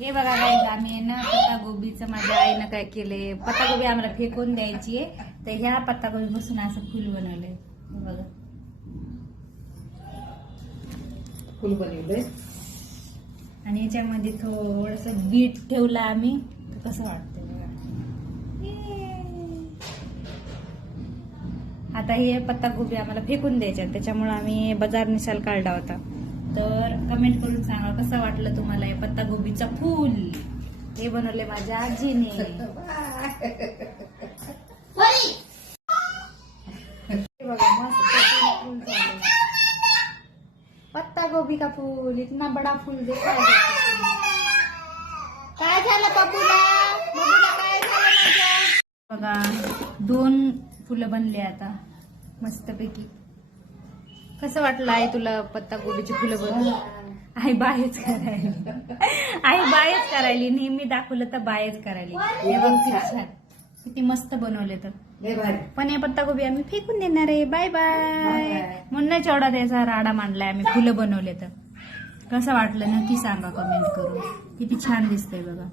हे बघा गाईज, आम्ही ना पत्तागोबीचं माझ्या आईनं काय केले, पत्तागोबी आम्हाला फेकून द्यायची आहे, तर ह्या पत्तागोबी बसून असं फुल बनवलंय. हे बघा फुल बनवलंय आणि याच्यामध्ये थोडस बीट ठेवलं आम्ही, तर कसं वाटतंय बघा. आता हे पत्तागोबी आम्हाला फेकून द्यायच्या, त्याच्यामुळे आम्ही बाजार निसाल काढला होता. तर कमेंट करून सांगा कसं वाटलं तुम्हाला हे पत्तागोबीचा फूल. हे बनवले माझ्या आजीने. बघा मस्त फूल झालं. पत्ता गोभी का फूल, इतना बड़ा फूल देखा है. काय झालं बाबूला, बाबूला काय झालं माझ्या. बघा 2 फुलं बनले आता मस्तपैकी. कसं वाटलं आहे तुला पत्ता गोबीची फुलं बनवून. आई बायच करायली, आई बायच करायली, नेहमी दाखवलं तर बायच करायली. हे बघ किती छान, किती मस्त बनवले. तर पण हे पत्ता गोबी आम्ही फेकून देणार आहे. Bye bye. म्हणूनच एवढा त्याचा राडा मांडलाय आम्ही फुलं बनवले. तर कसं वाटलं नक्की सांगा कमेंट करून. किती छान दिसतंय बघा.